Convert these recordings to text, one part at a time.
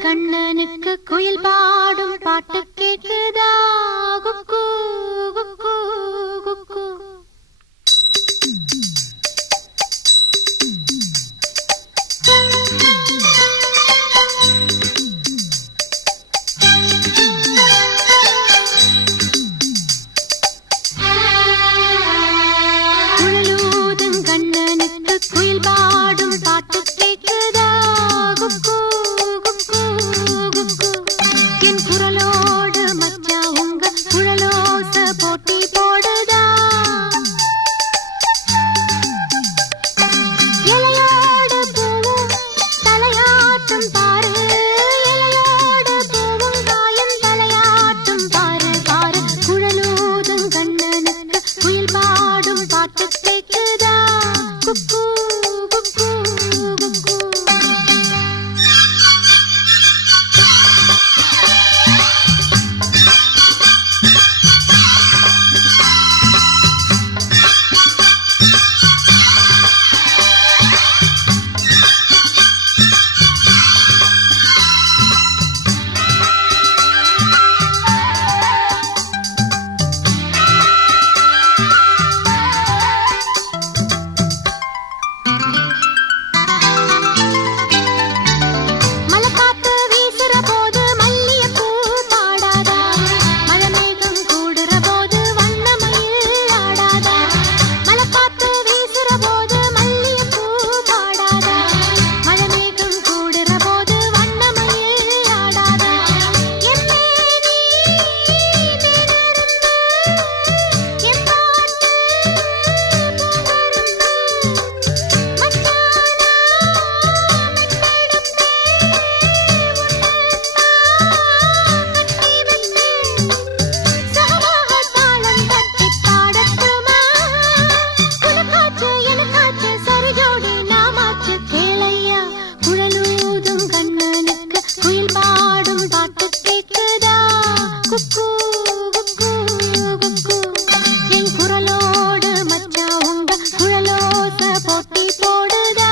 கண்ணனுக்கு குயில் பாடும் பாட்டு கேக்குதா? குக்கு குக்கு குக்கு. குழலூதும் கண்ணனுக்கு குயில் பாடும் பாட்டு கேக்குதா? குக்கு குக்கு குக்கு. என் குரலோடு மச்சா உங்க குழலோச போட்டி போடுதா? இலையோடு பூவும் தலையாட்டும் பாரு, இலையோடு பூவும் காயும் தலையாட்டும் பாரு பாரு. குழலூதும் கண்ணனுக்கு குயில் பாடும் பாட்டு கேக்குதா? குக்கு குக்கு குக்கு. மலைக்காத்து வீசுற போது மல்லிகைப்பூ பாடாதா? மழைமேகம் கூடுற போது வண்ணமயில் ஆடாதா? மலைக்காத்து வீசுற போது மல்லிகைப்பூ பாடாதா? மழைமேகம் கூடுற போது வண்ணமயில் ஆடாதா? என் மேனி நிறந்து என் பாட்டு பூங்கரும்பு மச்சானா போட்டி போடுதா?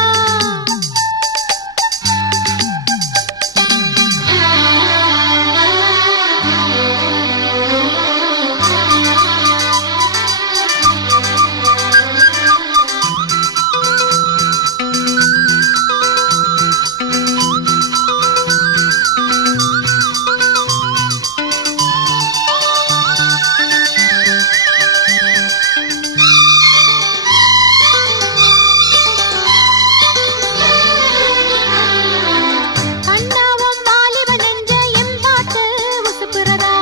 கண்ணாவும் வாலிப நெஞ்ச எம்பாட்டு உசுப்புறதா?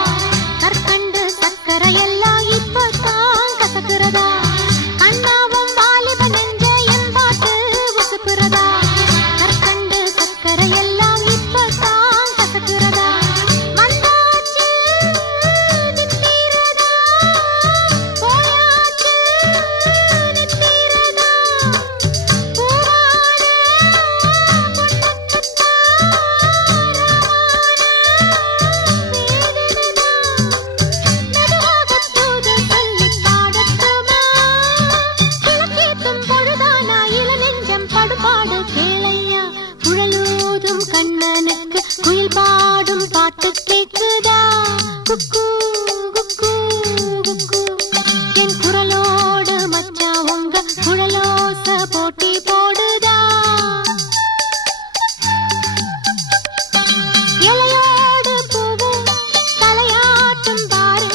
கற்கண்டு சக்கரை எல்லாம் இப்பதான் கசக்குறதா? கண்ணாவும் வாலிப நெஞ்ச எம்பாட்டு உசுப்புறதா? கற்கண்டு சக்கரை எல்லாம் இப்பதான் கசக்குறதா? வந்தாச்சு நித்திரதா, போயாச்சு நித்திரதா. பூவான பொன்னக்குத்தா மெதுவாகத் தூது சொல்லிப் பாடட்டுமா? கிழக்கேத்தும் பொழுதானா இளநெஞ்சம் படுபாடு கேளையா? குழலூதும் கண்ணனுக்கு குயில் பாடும் பாட்டு கேக்குதா? குக்கு குக்கு குக்கு. என் குரலோடு மச்சா உங்க குழலோச போட்டி போடுதா? இலையோடு பூவும் தலையாட்டும் பாரு,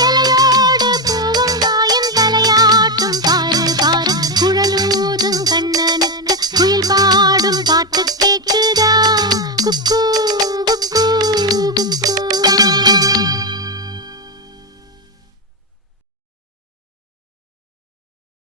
இலையோடு பூவும் காயும் தலையாட்டும் பாரு பாரு. குழலூதும் கண்ணனுக்கு குயில் பாடும் பாட்டு கேக்குதா? குக்கு